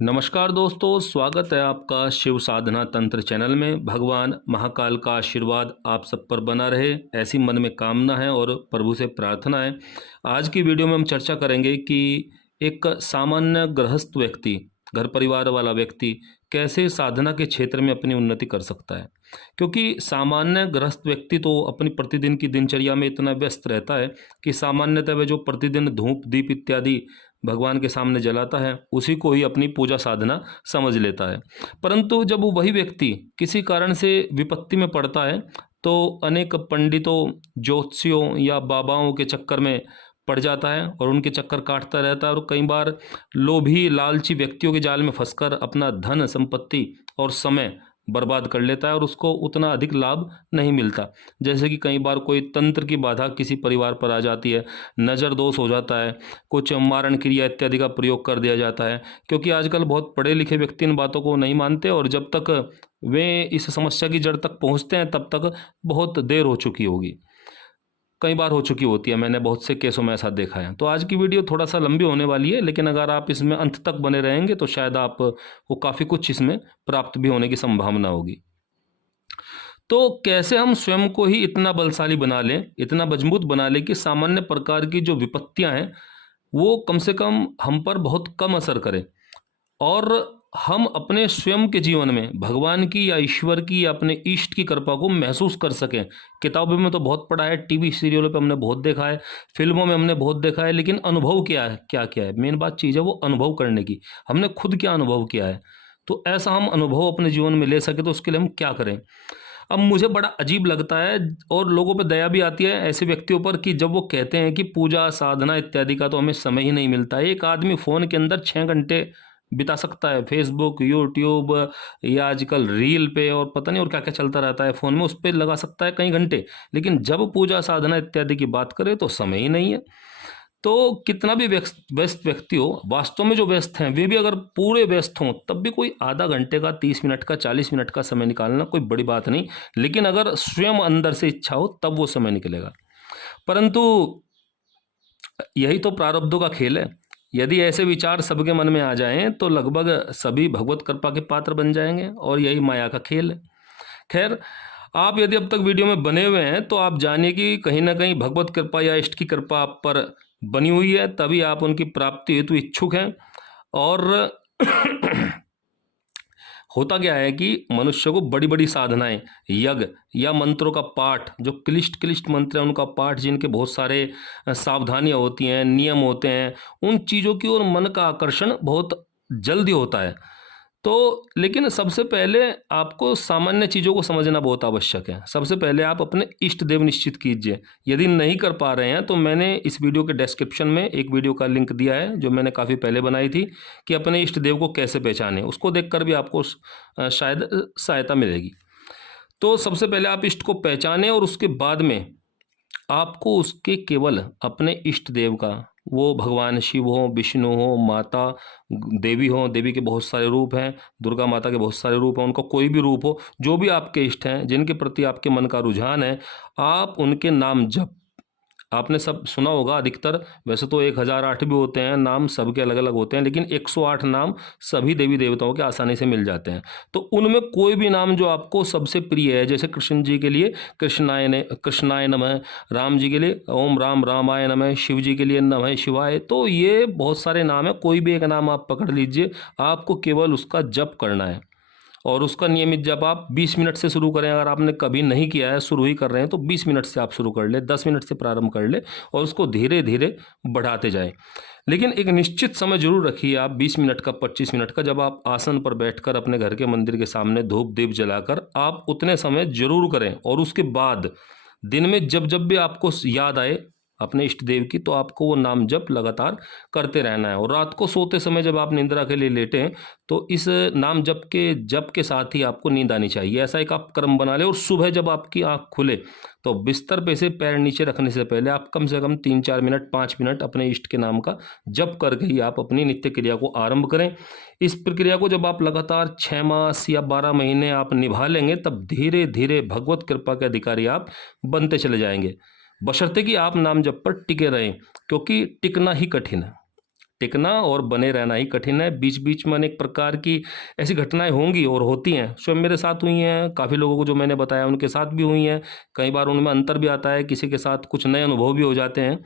नमस्कार दोस्तों, स्वागत है आपका शिव साधना तंत्र चैनल में। भगवान महाकाल का आशीर्वाद आप सब पर बना रहे, ऐसी मन में कामना है और प्रभु से प्रार्थना है। आज की वीडियो में हम चर्चा करेंगे कि एक सामान्य गृहस्थ व्यक्ति, घर परिवार वाला व्यक्ति कैसे साधना के क्षेत्र में अपनी उन्नति कर सकता है। क्योंकि सामान्य गृहस्थ व्यक्ति तो अपनी प्रतिदिन की दिनचर्या में इतना व्यस्त रहता है कि सामान्यतः वह जो प्रतिदिन धूप दीप इत्यादि भगवान के सामने जलाता है उसी को ही अपनी पूजा साधना समझ लेता है। परंतु जब वो वही व्यक्ति किसी कारण से विपत्ति में पड़ता है तो अनेक पंडितों, ज्योतिषियों या बाबाओं के चक्कर में पड़ जाता है और उनके चक्कर काटता रहता है और कई बार लोभी लालची व्यक्तियों के जाल में फंसकर अपना धन संपत्ति और समय बर्बाद कर लेता है और उसको उतना अधिक लाभ नहीं मिलता। जैसे कि कई बार कोई तंत्र की बाधा किसी परिवार पर आ जाती है, नज़र दोष हो जाता है, कुछ मारण क्रिया इत्यादि का प्रयोग कर दिया जाता है। क्योंकि आजकल बहुत पढ़े लिखे व्यक्ति इन बातों को नहीं मानते और जब तक वे इस समस्या की जड़ तक पहुंचते हैं तब तक बहुत देर हो चुकी होगी, कई बार हो चुकी होती है। मैंने बहुत से केसों में ऐसा देखा है। तो आज की वीडियो थोड़ा सा लंबी होने वाली है, लेकिन अगर आप इसमें अंत तक बने रहेंगे तो शायद आप वो काफ़ी कुछ इसमें प्राप्त भी होने की संभावना होगी। तो कैसे हम स्वयं को ही इतना बलशाली बना लें, इतना मजबूत बना लें कि सामान्य प्रकार की जो विपत्तियां हैं वो कम से कम हम पर बहुत कम असर करें और हम अपने स्वयं के जीवन में भगवान की या ईश्वर की या अपने इष्ट की कृपा को महसूस कर सकें। किताबों में तो बहुत पढ़ा है, टीवी सीरियलों पे हमने बहुत देखा है, फिल्मों में हमने बहुत देखा है, लेकिन अनुभव क्या है, क्या है मेन बात चीज़ है वो अनुभव करने की। हमने खुद क्या अनुभव किया है, तो ऐसा हम अनुभव अपने जीवन में ले सके तो उसके लिए हम क्या करें। अब मुझे बड़ा अजीब लगता है और लोगों पे दया भी आती है ऐसे व्यक्तियों पर कि जब वो कहते हैं कि पूजा साधना इत्यादि का तो हमें समय ही नहीं मिलता। एक आदमी फ़ोन के अंदर 6 घंटे बिता सकता है, फेसबुक, यूट्यूब या आजकल रील पे और पता नहीं और क्या क्या चलता रहता है फ़ोन में, उस पर लगा सकता है कई घंटे। लेकिन जब पूजा साधना इत्यादि की बात करें तो समय ही नहीं है। तो कितना भी व्यस्त व्यक्ति हो, वास्तव में जो व्यस्त हैं वे भी अगर पूरे व्यस्त हों तब भी कोई आधा घंटे का, 30 मिनट का, 40 मिनट का समय निकालना कोई बड़ी बात नहीं। लेकिन अगर स्वयं अंदर से इच्छा हो तब वो समय निकलेगा। परंतु यही तो प्रारब्धों का खेल है। यदि ऐसे विचार सबके मन में आ जाएं तो लगभग सभी भगवत कृपा के पात्र बन जाएंगे और यही माया का खेल है। खैर, आप यदि अब तक वीडियो में बने हुए हैं तो आप जानिए कि कहीं ना कहीं भगवत कृपा या इष्ट की कृपा आप पर बनी हुई है, तभी आप उनकी प्राप्ति हेतु इच्छुक हैं। और होता क्या है कि मनुष्य को बड़ी बड़ी साधनाएं, यज्ञ या मंत्रों का पाठ, जो क्लिष्ट क्लिष्ट मंत्र हैं उनका पाठ, जिनके बहुत सारे सावधानियां होती हैं, नियम होते हैं, उन चीज़ों की ओर मन का आकर्षण बहुत जल्दी होता है। तो लेकिन सबसे पहले आपको सामान्य चीज़ों को समझना बहुत आवश्यक है। सबसे पहले आप अपने इष्ट देव निश्चित कीजिए। यदि नहीं कर पा रहे हैं तो मैंने इस वीडियो के डिस्क्रिप्शन में एक वीडियो का लिंक दिया है जो मैंने काफ़ी पहले बनाई थी कि अपने इष्ट देव को कैसे पहचानें। उसको देखकर भी आपको शायद सहायता मिलेगी। तो सबसे पहले आप इष्ट को पहचानें और उसके बाद में आपको उसके केवल अपने इष्ट देव का, वो भगवान शिव हो, विष्णु हो, माता देवी हो, देवी के बहुत सारे रूप हैं, दुर्गा माता के बहुत सारे रूप हैं, उनका कोई भी रूप हो, जो भी आपके इष्ट हैं, जिनके प्रति आपके मन का रुझान है, आप उनके नाम जप। आपने सब सुना होगा अधिकतर, वैसे तो 1008 भी होते हैं, नाम सबके अलग अलग होते हैं, लेकिन 108 नाम सभी देवी देवताओं के आसानी से मिल जाते हैं। तो उनमें कोई भी नाम जो आपको सबसे प्रिय है, जैसे कृष्ण जी के लिए कृष्णाय नमः, राम जी के लिए ओम राम रामाय नमः, शिव जी के लिए नमः शिवाय। तो ये बहुत सारे नाम है, कोई भी एक नाम आप पकड़ लीजिए, आपको केवल उसका जप करना है और उसका नियमित जब आप 20 मिनट से शुरू करें। अगर आपने कभी नहीं किया है, शुरू ही कर रहे हैं, तो 20 मिनट से आप शुरू कर ले, 10 मिनट से प्रारंभ कर ले और उसको धीरे धीरे बढ़ाते जाएं। लेकिन एक निश्चित समय जरूर रखिए आप, 20 मिनट का, 25 मिनट का। जब आप आसन पर बैठकर अपने घर के मंदिर के सामने धूप दीप जलाकर आप उतने समय जरूर करें। और उसके बाद दिन में जब जब भी आपको याद आए अपने इष्ट देव की, तो आपको वो नाम जप लगातार करते रहना है। और रात को सोते समय जब आप निंद्रा के लिए लेटें तो इस नाम जप के साथ ही आपको नींद आनी चाहिए। ऐसा एक आप क्रम बना लें। और सुबह जब आपकी आंख खुले तो बिस्तर पे से पैर नीचे रखने से पहले आप कम से कम 3-4 मिनट, 5 मिनट अपने इष्ट के नाम का जप करके ही आप अपनी नित्य क्रिया को आरंभ करें। इस प्रक्रिया को जब आप लगातार 6 मास या 12 महीने आप निभा लेंगे, तब धीरे धीरे भगवत कृपा के अधिकारी आप बनते चले जाएंगे, बशर्ते कि आप नाम जप पर टिके रहें, क्योंकि टिकना ही कठिन है। टिकना और बने रहना ही कठिन है। बीच बीच में अनेक प्रकार की ऐसी घटनाएं होंगी और होती हैं, स्वयं मेरे साथ हुई हैं, काफ़ी लोगों को जो मैंने बताया उनके साथ भी हुई हैं। कई बार उनमें अंतर भी आता है, किसी के साथ कुछ नए अनुभव भी हो जाते हैं।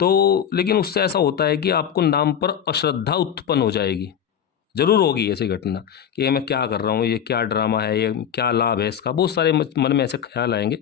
तो लेकिन उससे ऐसा होता है कि आपको नाम पर अश्रद्धा उत्पन्न हो जाएगी, ज़रूर होगी ऐसी घटना कि ये मैं क्या कर रहा हूँ, ये क्या ड्रामा है, ये क्या लाभ है इसका, बहुत सारे मन में ऐसे ख्याल आएंगे।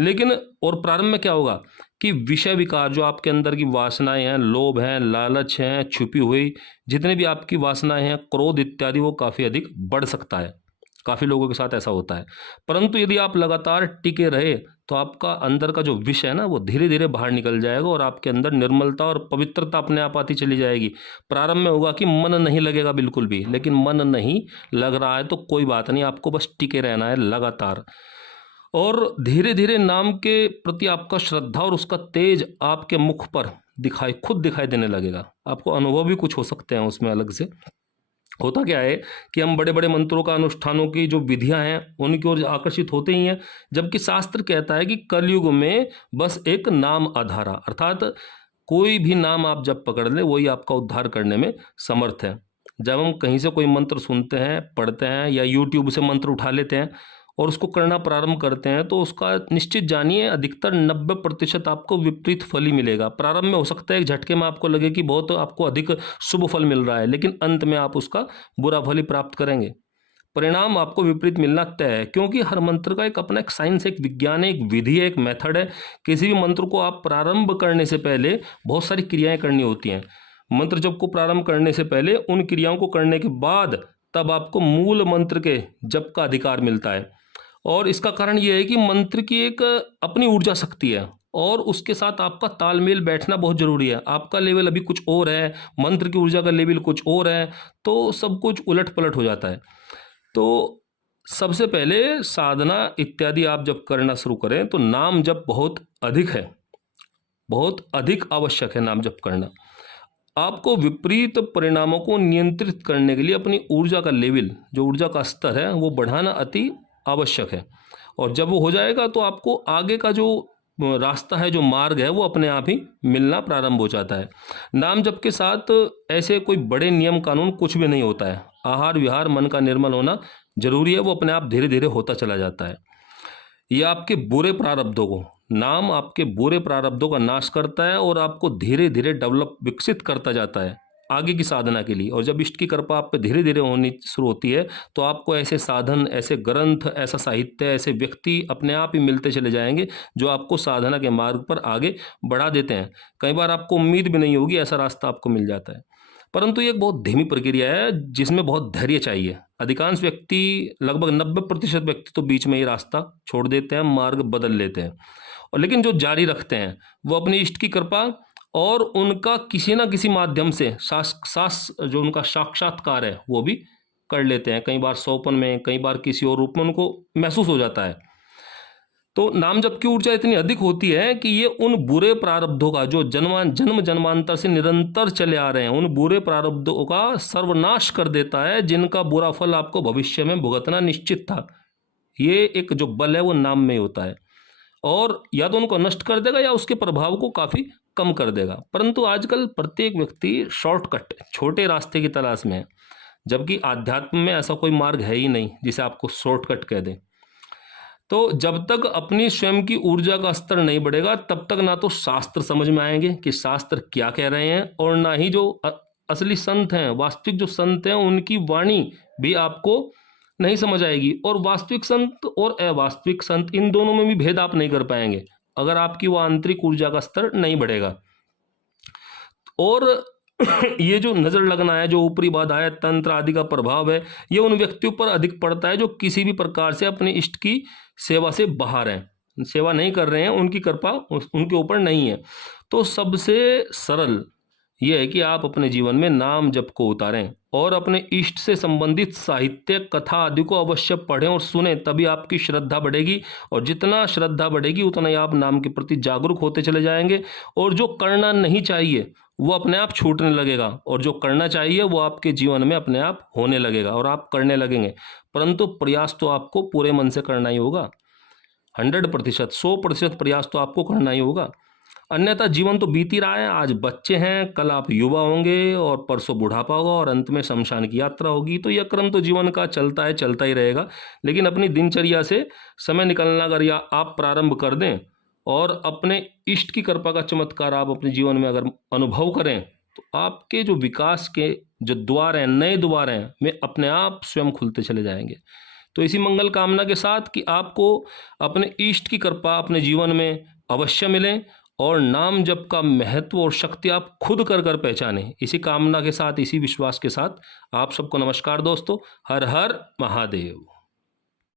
लेकिन और प्रारंभ में क्या होगा कि विषय विकार, जो आपके अंदर की वासनाएं हैं, लोभ हैं, लालच हैं, छुपी हुई जितने भी आपकी वासनाएं हैं, क्रोध इत्यादि, वो काफ़ी अधिक बढ़ सकता है। काफ़ी लोगों के साथ ऐसा होता है। परंतु यदि आप लगातार टिके रहे तो आपका अंदर का जो विष है ना, वो धीरे धीरे बाहर निकल जाएगा और आपके अंदर निर्मलता और पवित्रता अपने आप आती चली जाएगी। प्रारंभ में होगा कि मन नहीं लगेगा बिल्कुल भी, लेकिन मन नहीं लग रहा है तो कोई बात नहीं, आपको बस टिके रहना है लगातार। और धीरे धीरे नाम के प्रति आपका श्रद्धा और उसका तेज आपके मुख पर खुद दिखाई देने लगेगा। आपको अनुभव भी कुछ हो सकते हैं उसमें अलग से। होता क्या है कि हम बड़े बड़े मंत्रों का, अनुष्ठानों की जो विधियां हैं उनकी ओर आकर्षित होते ही हैं, जबकि शास्त्र कहता है कि कलयुग में बस एक नाम आधारा, अर्थात कोई भी नाम आप जब पकड़ लें वही आपका उद्धार करने में समर्थ है। जब हम कहीं से कोई मंत्र सुनते हैं, पढ़ते हैं, या यूट्यूब से मंत्र उठा लेते हैं और उसको करना प्रारंभ करते हैं, तो उसका निश्चित जानिए अधिकतर 90% आपको विपरीत फल ही मिलेगा। प्रारंभ में हो सकता है एक झटके में आपको लगे कि बहुत आपको अधिक शुभ फल मिल रहा है, लेकिन अंत में आप उसका बुरा फल ही प्राप्त करेंगे। परिणाम आपको विपरीत मिलना तय है, क्योंकि हर मंत्र का एक अपना एक साइंस, एक विज्ञान है, एक विधि है, एक मेथड है। किसी भी मंत्र को आप प्रारंभ करने से पहले बहुत सारी क्रियाएं करनी होती हैं। मंत्र जप को प्रारंभ करने से पहले उन क्रियाओं को करने के बाद तब आपको मूल मंत्र के जप का अधिकार मिलता है। और इसका कारण यह है कि मंत्र की एक अपनी ऊर्जा शक्ति है और उसके साथ आपका तालमेल बैठना बहुत जरूरी है। आपका लेवल अभी कुछ और है, मंत्र की ऊर्जा का लेवल कुछ और है, तो सब कुछ उलट पलट हो जाता है। तो सबसे पहले साधना इत्यादि आप जब करना शुरू करें तो नाम जप बहुत अधिक है, बहुत अधिक आवश्यक है नाम जप करना। आपको विपरीत परिणामों को नियंत्रित करने के लिए अपनी ऊर्जा का लेवल, जो ऊर्जा का स्तर है, वो बढ़ाना अति आवश्यक है। और जब वो हो जाएगा तो आपको आगे का जो रास्ता है, जो मार्ग है, वो अपने आप ही मिलना प्रारंभ हो जाता है। नाम जप के साथ ऐसे कोई बड़े नियम कानून कुछ भी नहीं होता है। आहार विहार, मन का निर्मल होना जरूरी है, वो अपने आप धीरे धीरे होता चला जाता है। ये आपके बुरे प्रारब्धों को, नाम आपके बुरे प्रारब्धों का नाश करता है और आपको धीरे धीरे विकसित करता जाता है आगे की साधना के लिए। और जब इष्ट की कृपा आप पे धीरे धीरे होनी शुरू होती है तो आपको ऐसे साधन, ऐसे ग्रंथ, ऐसा साहित्य, ऐसे व्यक्ति अपने आप ही मिलते चले जाएंगे जो आपको साधना के मार्ग पर आगे बढ़ा देते हैं। कई बार आपको उम्मीद भी नहीं होगी ऐसा रास्ता आपको मिल जाता है। परंतु ये एक बहुत धीमी प्रक्रिया है जिसमें बहुत धैर्य चाहिए। अधिकांश व्यक्ति, लगभग 90% व्यक्ति तो बीच में ही रास्ता छोड़ देते हैं, मार्ग बदल लेते हैं। और लेकिन जो जारी रखते हैं वो अपनी इष्ट की कृपा और उनका किसी ना किसी माध्यम से जो उनका साक्षात्कार है वो भी कर लेते हैं। कई बार सौपन में, कई बार किसी और रूप में उनको महसूस हो जाता है। तो नाम जप की ऊर्जा इतनी अधिक होती है कि ये उन बुरे प्रारब्धों का, जो जन्म जन्मांतर से निरंतर चले आ रहे हैं, उन बुरे प्रारब्धों का सर्वनाश कर देता है, जिनका बुरा फल आपको भविष्य में भुगतना निश्चित था। ये एक जो बल है वो नाम में होता है और या तो उनको नष्ट कर देगा या उसके प्रभाव को काफ़ी कम कर देगा। परंतु आजकल प्रत्येक व्यक्ति शॉर्टकट, छोटे रास्ते की तलाश में है, जबकि आध्यात्म में ऐसा कोई मार्ग है ही नहीं जिसे आपको शॉर्टकट कह दे। तो जब तक अपनी स्वयं की ऊर्जा का स्तर नहीं बढ़ेगा तब तक ना तो शास्त्र समझ में आएंगे कि शास्त्र क्या कह रहे हैं, और ना ही जो असली संत हैं, वास्तविक जो संत हैं, उनकी वाणी भी आपको नहीं समझ आएगी। और वास्तविक संत और अवास्तविक संत, इन दोनों में भी भेद आप नहीं कर पाएंगे अगर आपकी वो आंतरिक ऊर्जा का स्तर नहीं बढ़ेगा। और ये जो नज़र लगना है, जो ऊपरी बाधा है, तंत्र आदि का प्रभाव है, ये उन व्यक्तियों पर अधिक पड़ता है जो किसी भी प्रकार से अपने इष्ट की सेवा से बाहर हैं, सेवा नहीं कर रहे हैं, उनकी कृपा उनके ऊपर नहीं है। तो सबसे सरल ये है कि आप अपने जीवन में नाम जप को उतारें और अपने इष्ट से संबंधित साहित्य, कथा आदि को अवश्य पढ़ें और सुनें, तभी आपकी श्रद्धा बढ़ेगी। और जितना श्रद्धा बढ़ेगी उतना ही आप नाम के प्रति जागरूक होते चले जाएंगे। और जो करना नहीं चाहिए वो अपने आप छूटने लगेगा, और जो करना चाहिए वो आपके जीवन में अपने आप होने लगेगा और आप करने लगेंगे। परंतु प्रयास तो आपको पूरे मन से करना ही होगा, 100%, 100% प्रयास तो आपको करना ही होगा। अन्यथा जीवन तो बीत ही रहा है। आज बच्चे हैं, कल आप युवा होंगे और परसों बुढ़ापा होगा और अंत में शमशान की यात्रा होगी। तो यह क्रम तो जीवन का चलता है, चलता ही रहेगा। लेकिन अपनी दिनचर्या से समय निकालना अगर या आप प्रारंभ कर दें और अपने इष्ट की कृपा का चमत्कार आप अपने जीवन में अगर अनुभव करें, तो आपके जो विकास के जो द्वार हैं, नए द्वार हैं, वे अपने आप स्वयं खुलते चले जाएंगे। तो इसी मंगल कामना के साथ कि आपको अपने इष्ट की कृपा अपने जीवन में अवश्य मिले और नाम जप का महत्व और शक्ति आप खुद कर कर पहचानें। इसी कामना के साथ, इसी विश्वास के साथ आप सबको नमस्कार दोस्तों। हर हर महादेव।